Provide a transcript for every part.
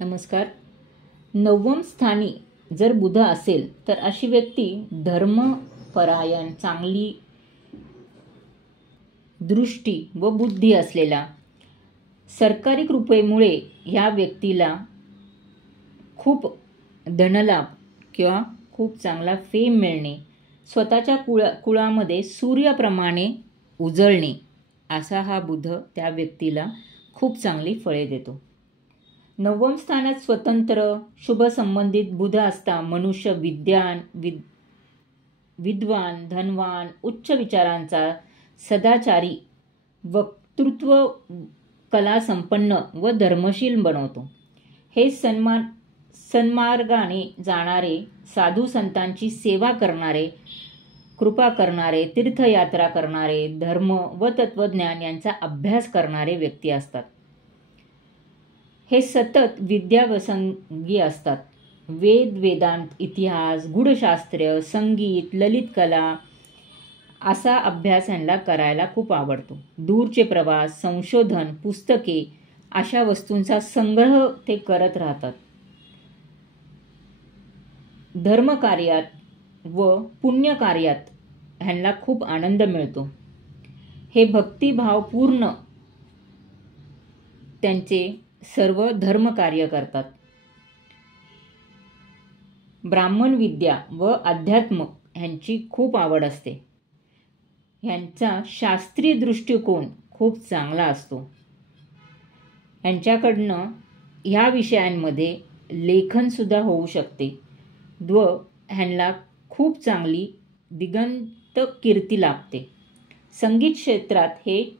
नमस्कार. 9व स्थानी जर बुध असेल तर अशी व्यक्ती धर्मपरायण, चांगली दृष्टी व बुद्धी असलेला, सरकारी कृपेमुळे या व्यक्तीला खूप धनलाभ किंवा खूप चांगला फेम मिळणे, स्वतःच्या कुळामध्ये सूर्याप्रमाणे उजळणे, असा हा बुध त्या व्यक्तीला खूप चांगली फळे देतो. 9व स्थानात स्वतंत्र शुभ संबंधित बुध असता मनुष्य विद्वान, धनवान, उच्च विचारांचा, सदाचारी, वक्तृत्व कला संपन्न व धर्मशील बनवतो. हे सन्मार्गाने जाणारे, साधू संतांची सेवा करणारे, कृपा करणारे, तीर्थयात्रा करणारे, धर्म व तत्वज्ञान यांचा अभ्यास करणारे व्यक्ती असतात. हे सतत विद्याव्यसंगी असतात. वेदांत, इतिहास, गूढशास्त्र, संगीत, ललित कला असा अभ्यास यांना करायला खूप आवडतो. दूरचे प्रवास, संशोधन, पुस्तके अशा वस्तूंचा संग्रह ते करत राहतात. धर्मकार्यात व पुण्यकार्यात ह्यांना खूप आनंद मिळतो. हे भक्तिभावपूर्ण त्यांचे सर्व धर्मकार्य करतात. ब्राह्मण विद्या व अध्यात्म ह्यांची खूप आवड असते. ह्यांचा शास्त्रीय दृष्टिकोन खूप चांगला असतो. यांच्याकडनं ह्या विषयांमध्ये लेखनसुद्धा होऊ शकते व ह्यांना खूप चांगली दिगंत कीर्ती लाभते. संगीत क्षेत्रात हे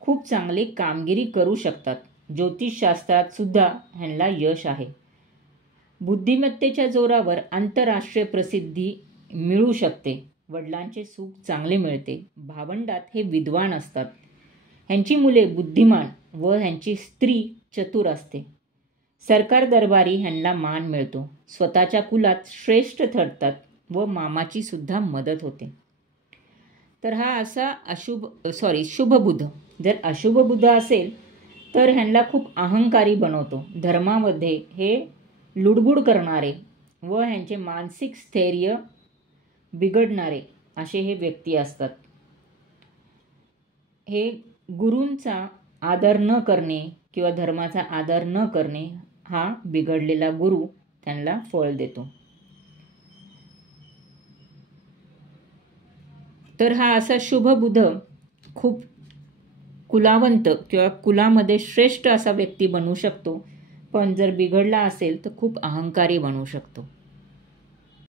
खूप चांगले कामगिरी करू शकतात. ज्योतिषशास्त्रात सुद्धा ह्यांना यश आहे. बुद्धिमत्तेच्या जोरावर आंतरराष्ट्रीय प्रसिद्धी मिळू शकते. वडिलांचे सुख चांगले मिळते. भावंडात हे विद्वान असतात. ह्यांची मुले बुद्धिमान व ह्यांची स्त्री चतुर असते. सरकार दरबारी ह्यांना मान मिळतो. स्वतःच्या कुलात श्रेष्ठ ठरतात व मामाची सुद्धा मदत होते. तर हा असा शुभ बुध. जर अशुभ बुध असेल तर ह्यांना खूप अहंकारी बनवतो. धर्मामध्ये हे लुडबुड करणारे व ह्यांचे मानसिक स्थैर्य बिघडणारे असे हे व्यक्ती असतात. हे गुरूंचा आदर न करणे किंवा धर्माचा आदर न करणे हा बिघडलेला गुरु त्यांना फळ देतो. तर हा असा शुभ बुध खूप कुलावंत किंवा कुलामध्ये श्रेष्ठ असा व्यक्ती बनू शकतो. पण जर बिघडला असेल तर खूप अहंकारी बनू शकतो.